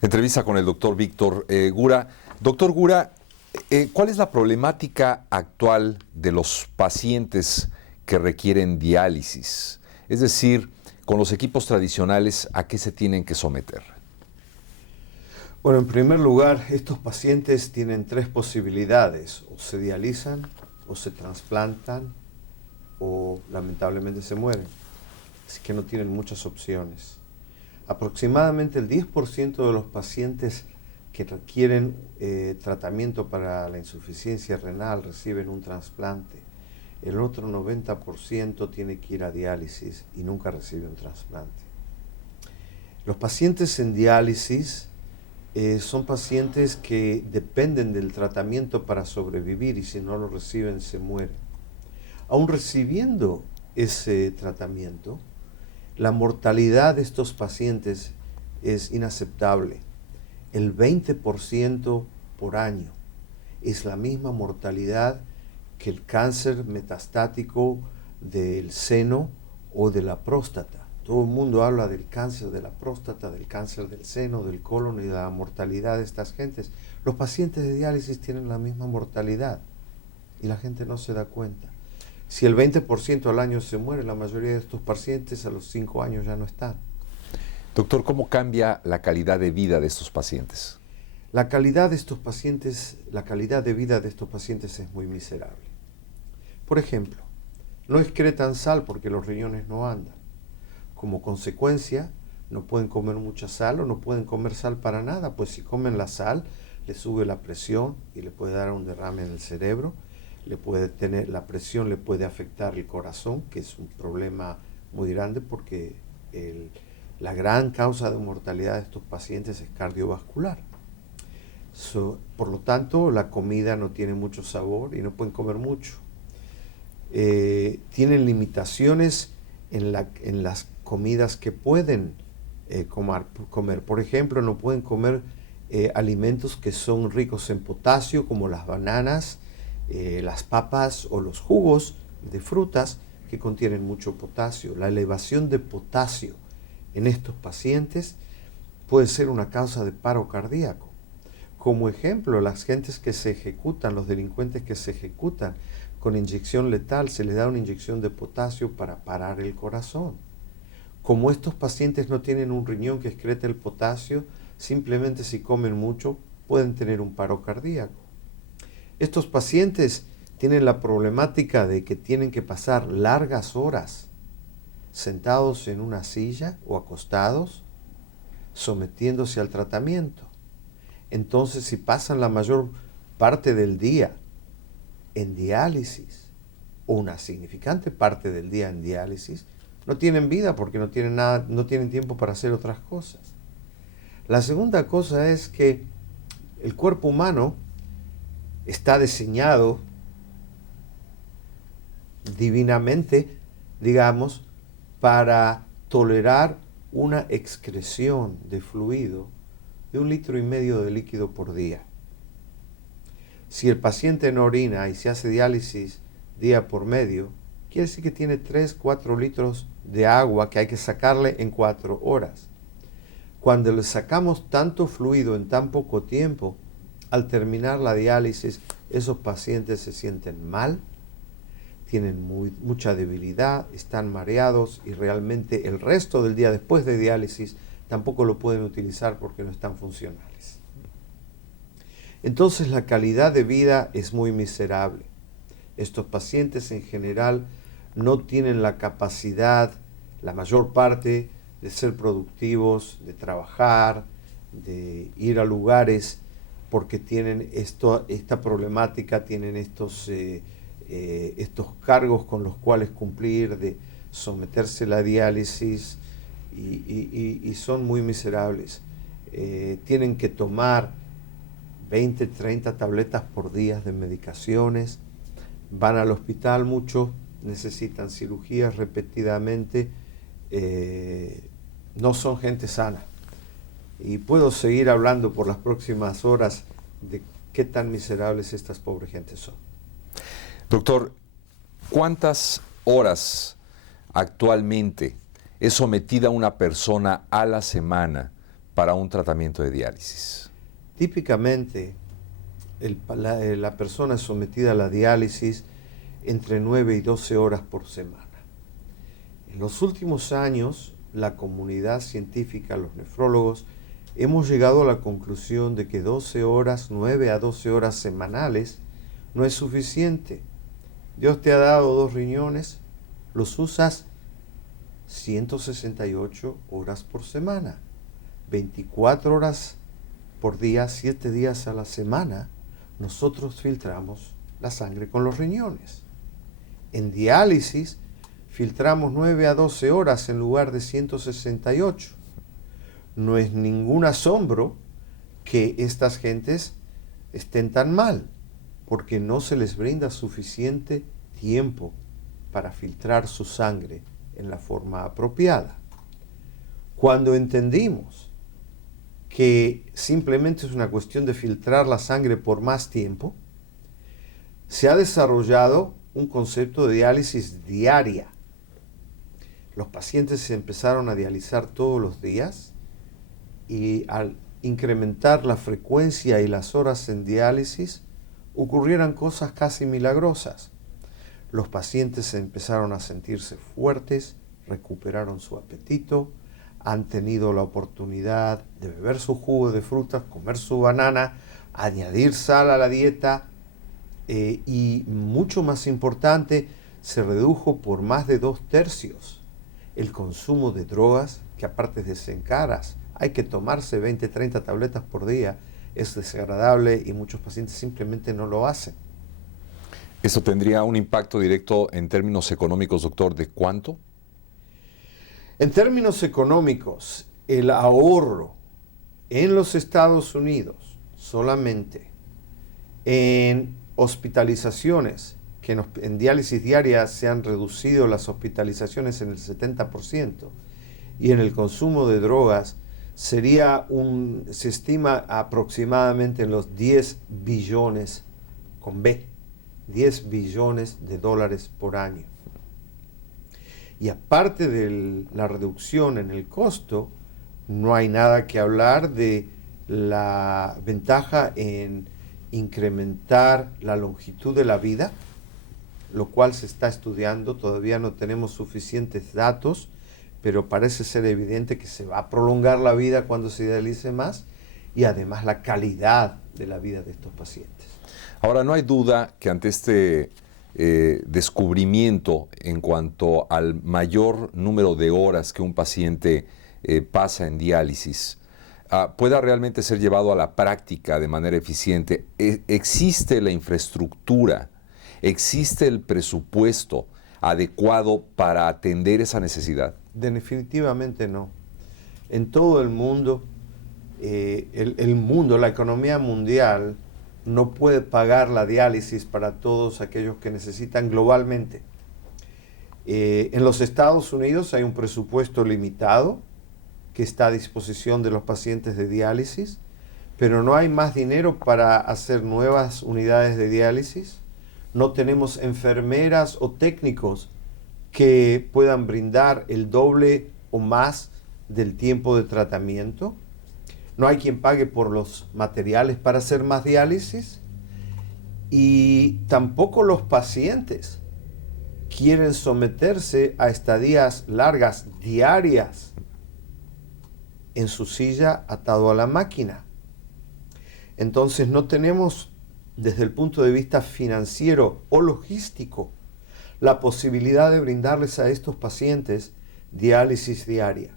Entrevista con el doctor Víctor Gura. Doctor Gura, ¿cuál es la problemática actual de los pacientes que requieren diálisis? Es decir, con los equipos tradicionales, ¿a qué se tienen que someter? Bueno, en primer lugar, estos pacientes tienen tres posibilidades: o se dializan, o se trasplantan, o lamentablemente se mueren. Así que no tienen muchas opciones. Aproximadamente el 10% de los pacientes que requieren tratamiento para la insuficiencia renal reciben un trasplante. El otro 90% tiene que ir a diálisis y nunca recibe un trasplante. Los pacientes en diálisis son pacientes que dependen del tratamiento para sobrevivir y si no lo reciben se mueren. Aún recibiendo ese tratamiento, la mortalidad de estos pacientes es inaceptable. El 20% por año es la misma mortalidad que el cáncer metastático del seno o de la próstata. Todo el mundo habla del cáncer de la próstata, del cáncer del seno, del colon y de la mortalidad de estas gentes. Los pacientes de diálisis tienen la misma mortalidad y la gente no se da cuenta. Si el 20% al año se muere, la mayoría de estos pacientes a los 5 años ya no están. Doctor, ¿cómo cambia la calidad de vida de estos pacientes? La calidad de vida de estos pacientes es muy miserable. Por ejemplo, no excretan sal porque los riñones no andan. Como consecuencia, no pueden comer mucha sal o no pueden comer sal para nada, pues si comen la sal, les sube la presión y le puede dar un derrame en el cerebro. La presión le puede afectar el corazón, que es un problema muy grande porque la gran causa de mortalidad de estos pacientes es cardiovascular. Por lo tanto, la comida no tiene mucho sabor y no pueden comer mucho. Tienen limitaciones en las comidas que pueden comer. Por ejemplo, no pueden comer alimentos que son ricos en potasio, como las bananas, las papas o los jugos de frutas que contienen mucho potasio. La elevación de potasio en estos pacientes puede ser una causa de paro cardíaco. Como ejemplo, los delincuentes que se ejecutan con inyección letal, se les da una inyección de potasio para parar el corazón. Como estos pacientes no tienen un riñón que excrete el potasio, simplemente si comen mucho pueden tener un paro cardíaco. Estos pacientes tienen la problemática de que tienen que pasar largas horas sentados en una silla o acostados, sometiéndose al tratamiento. Entonces, si pasan la mayor parte del día en diálisis, o una significante parte del día en diálisis, no tienen vida porque no tienen tiempo para hacer otras cosas. La segunda cosa es que el cuerpo humano está diseñado divinamente, digamos, para tolerar una excreción de fluido de 1,5 litros de líquido por día. Si el paciente no orina y se hace diálisis día por medio, quiere decir que tiene 3-4 litros de agua que hay que sacarle en 4 horas. Cuando le sacamos tanto fluido en tan poco tiempo, al terminar la diálisis, esos pacientes se sienten mal, tienen mucha debilidad, están mareados y realmente el resto del día después de diálisis tampoco lo pueden utilizar porque no están funcionales. Entonces la calidad de vida es muy miserable. Estos pacientes en general no tienen la capacidad, la mayor parte, de ser productivos, de trabajar, de ir a lugares, porque tienen esta problemática, tienen estos cargos con los cuales cumplir, de someterse a la diálisis y son muy miserables. Tienen que tomar 20-30 tabletas por día de medicaciones, van al hospital mucho, necesitan cirugías repetidamente, no son gente sana. Y puedo seguir hablando por las próximas horas de qué tan miserables estas pobres gentes son. Doctor, ¿cuántas horas actualmente es sometida una persona a la semana para un tratamiento de diálisis? Típicamente, la persona es sometida a la diálisis entre 9 y 12 horas por semana. En los últimos años, la comunidad científica, los nefrólogos, hemos llegado a la conclusión de que 12 horas, 9 a 12 horas semanales, no es suficiente. Dios te ha dado 2 riñones, los usas 168 horas por semana, 24 horas por día, 7 días a la semana. Nosotros filtramos la sangre con los riñones. En diálisis filtramos 9 a 12 horas en lugar de 168. No es ningún asombro que estas gentes estén tan mal, porque no se les brinda suficiente tiempo para filtrar su sangre en la forma apropiada. Cuando entendimos que simplemente es una cuestión de filtrar la sangre por más tiempo, se ha desarrollado un concepto de diálisis diaria. Los pacientes se empezaron a dializar todos los días y al incrementar la frecuencia y las horas en diálisis, ocurrieron cosas casi milagrosas. Los pacientes empezaron a sentirse fuertes, recuperaron su apetito, han tenido la oportunidad de beber su jugo de frutas, comer su banana, añadir sal a la dieta y, mucho más importante, se redujo por más de 2/3 el consumo de drogas, que aparte de ser caras, hay que tomarse 20, 30 tabletas por día, es desagradable y muchos pacientes simplemente no lo hacen. ¿Eso tendría un impacto directo en términos económicos, doctor, de cuánto? En términos económicos, el ahorro en los Estados Unidos solamente en hospitalizaciones, que en diálisis diaria se han reducido las hospitalizaciones en el 70%, y en el consumo de drogas se estima aproximadamente en los 10 billones, con B, 10 billones de dólares por año. Y aparte de la reducción en el costo, no hay nada que hablar de la ventaja en incrementar la longitud de la vida, lo cual se está estudiando. Todavía no tenemos suficientes datos, pero parece ser evidente que se va a prolongar la vida cuando se dialice más, y además la calidad de la vida de estos pacientes. Ahora, no hay duda que ante este descubrimiento en cuanto al mayor número de horas que un paciente pasa en diálisis, pueda realmente ser llevado a la práctica de manera eficiente. ¿Existe la infraestructura, existe el presupuesto adecuado para atender esa necesidad? Definitivamente no. En todo el mundo, la economía mundial no puede pagar la diálisis para todos aquellos que necesitan globalmente. En los Estados Unidos hay un presupuesto limitado que está a disposición de los pacientes de diálisis, pero no hay más dinero para hacer nuevas unidades de diálisis. No tenemos enfermeras o técnicos que puedan brindar el doble o más del tiempo de tratamiento. No hay quien pague por los materiales para hacer más diálisis, y tampoco los pacientes quieren someterse a estadías largas diarias en su silla atado a la máquina. Entonces no tenemos, desde el punto de vista financiero o logístico, la posibilidad de brindarles a estos pacientes diálisis diaria.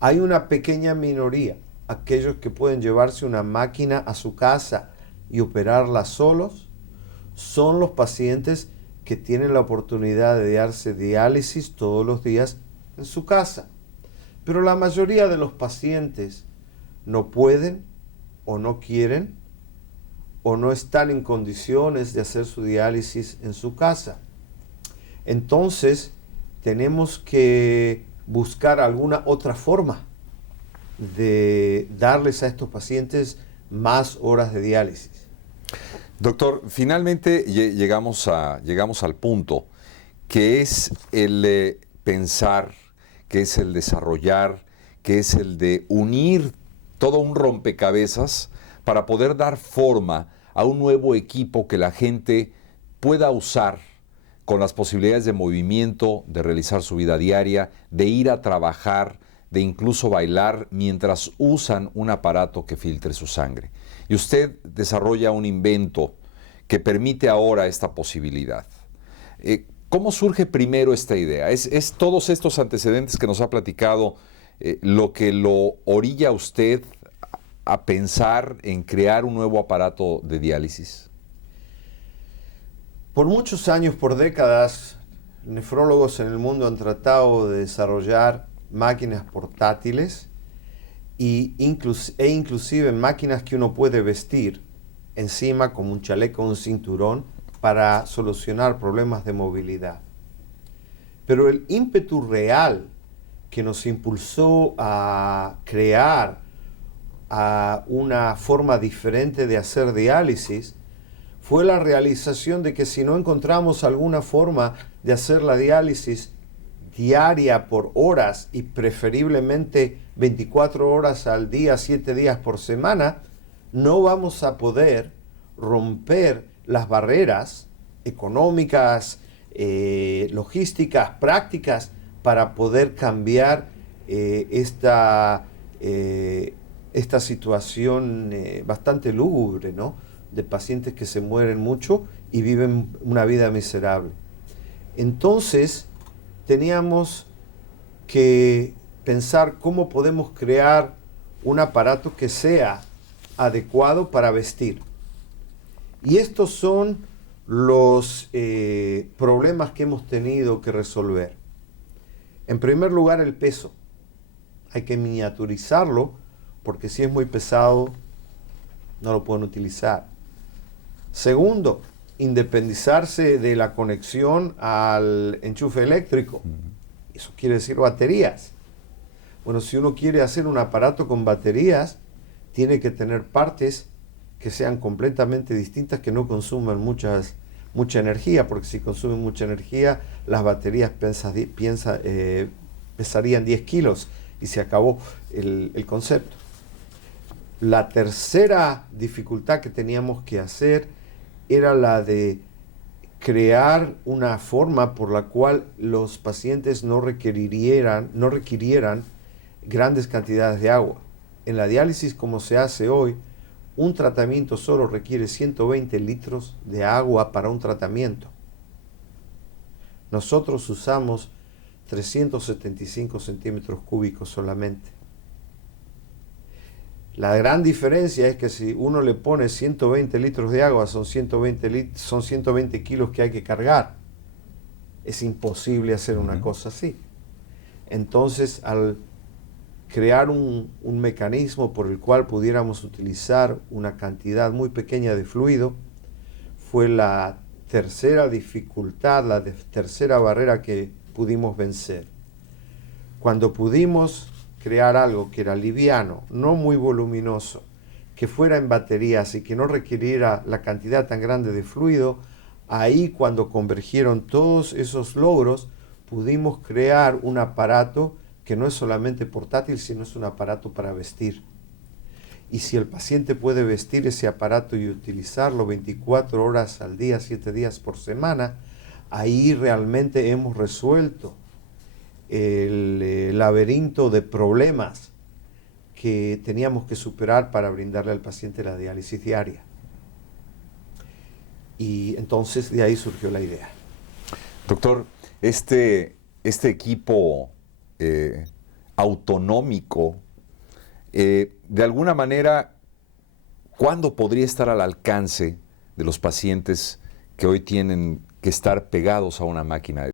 Hay una pequeña minoría, aquellos que pueden llevarse una máquina a su casa y operarla solos, son los pacientes que tienen la oportunidad de darse diálisis todos los días en su casa. Pero la mayoría de los pacientes no pueden o no quieren o no están en condiciones de hacer su diálisis en su casa. Entonces, tenemos que buscar alguna otra forma de darles a estos pacientes más horas de diálisis. Doctor, finalmente llegamos al punto, que es el pensar, que es el desarrollar, que es el de unir todo un rompecabezas para poder dar forma a un nuevo equipo que la gente pueda usar con las posibilidades de movimiento, de realizar su vida diaria, de ir a trabajar, de incluso bailar mientras usan un aparato que filtre su sangre. Y usted desarrolla un invento que permite ahora esta posibilidad. ¿Cómo surge primero esta idea? ¿Es todos estos antecedentes que nos ha platicado lo que lo orilla a usted a pensar en crear un nuevo aparato de diálisis? Por muchos años, por décadas, nefrólogos en el mundo han tratado de desarrollar máquinas portátiles e inclusive máquinas que uno puede vestir encima como un chaleco o un cinturón para solucionar problemas de movilidad. Pero el ímpetu real que nos impulsó a crear una forma diferente de hacer diálisis fue la realización de que si no encontramos alguna forma de hacer la diálisis diaria por horas y preferiblemente 24 horas al día, 7 días por semana, no vamos a poder romper las barreras económicas, logísticas, prácticas para poder cambiar esta situación bastante lúgubre, ¿no?, de pacientes que se mueren mucho y viven una vida miserable. Entonces, teníamos que pensar cómo podemos crear un aparato que sea adecuado para vestir. Y estos son los problemas que hemos tenido que resolver. En primer lugar, el peso. Hay que miniaturizarlo porque si es muy pesado no lo pueden utilizar. Segundo, independizarse de la conexión al enchufe eléctrico. Eso quiere decir baterías. Bueno, si uno quiere hacer un aparato con baterías, tiene que tener partes que sean completamente distintas, que no consuman mucha energía, porque si consumen mucha energía, las baterías pesarían 10 kilos y se acabó el concepto. La tercera dificultad que teníamos que hacer era la de crear una forma por la cual los pacientes no requirieran grandes cantidades de agua. En la diálisis, como se hace hoy, un tratamiento solo requiere 120 litros de agua para un tratamiento. Nosotros usamos 375 centímetros cúbicos solamente. La gran diferencia es que si uno le pone 120 litros de agua, son 120 kilos que hay que cargar. Es imposible hacer una cosa así. Entonces, al crear un mecanismo por el cual pudiéramos utilizar una cantidad muy pequeña de fluido, fue la tercera dificultad, la tercera barrera que pudimos vencer. Cuando pudimos crear algo que era liviano, no muy voluminoso, que fuera en baterías y que no requiriera la cantidad tan grande de fluido, ahí cuando convergieron todos esos logros, pudimos crear un aparato que no es solamente portátil, sino es un aparato para vestir. Y si el paciente puede vestir ese aparato y utilizarlo 24 horas al día, 7 días por semana, ahí realmente hemos resuelto el laberinto de problemas que teníamos que superar para brindarle al paciente la diálisis diaria. Y entonces de ahí surgió la idea. Doctor, este equipo autonómico, de alguna manera, ¿cuándo podría estar al alcance de los pacientes que hoy tienen que estar pegados a una máquina?